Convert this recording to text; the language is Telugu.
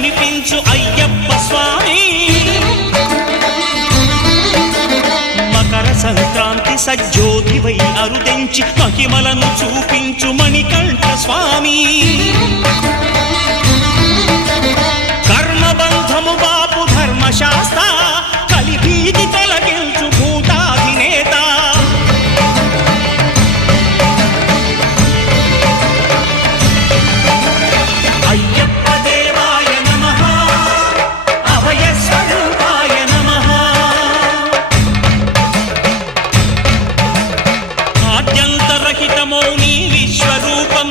కనిపించు అయ్యప్ప స్వామి మకర సంక్రాంతి సజ్జోతివై అరుదెంచి మహిమలను చూపించు మణికంఠ స్వామి కర్మబంధము బాపు ధర్మశాస్త్ర కలిభీతి తొలగించు భూతాధినేత అయ్యప్ప దేవాయ నమః అభయ స్వరూపాయ నమః ఆద్యంతరహితమౌ నీ విశ్వరూపం